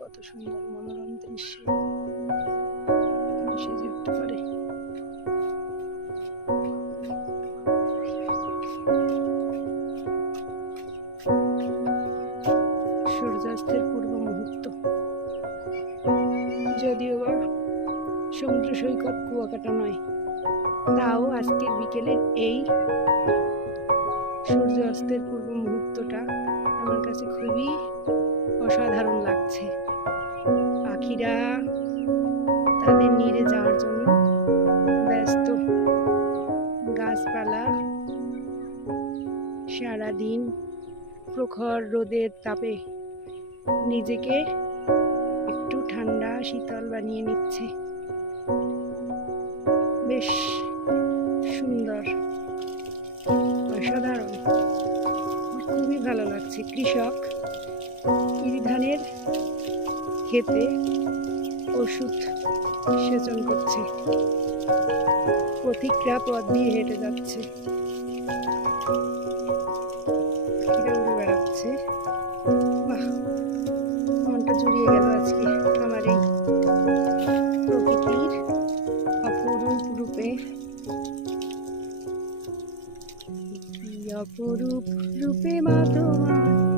কত সুন্দর মনোরম দৃশ্য সেজে উঠতে পারে। সূর্যাস্তের পূর্ব মুহূর্ত, যদিও বা সমুদ্র সৈকত কুয়াকাটা নয়, তাও আজকের বিকেলের এই সূর্যাস্তের পূর্ব মুহূর্তটা আমার কাছে খুবই অসাধারণ লাগছে। পাখিরা তাদের নিড়ে যাওয়ার জন্য ব্যস্ত, গাছপালা সারাদিন প্রখর রোদের তাপে নিজেকে একটু ঠান্ডা শীতল বানিয়ে নিচ্ছে। বেশ সুন্দর, অসাধারণ, খুবই ভালো লাগছে। কৃষক ইরি ধানের ক্ষেতে ওষুধ সেচন করছে, পথিকরা পথ দিয়ে হেঁটে যাচ্ছে, পাখিরা উড়ে বেড়াচ্ছে। বাহ, মনটা জুড়িয়ে গেল আজকে আমার এই প্রকৃতির অপরূপ রূপে। অপরূপ রূপে মা তোমার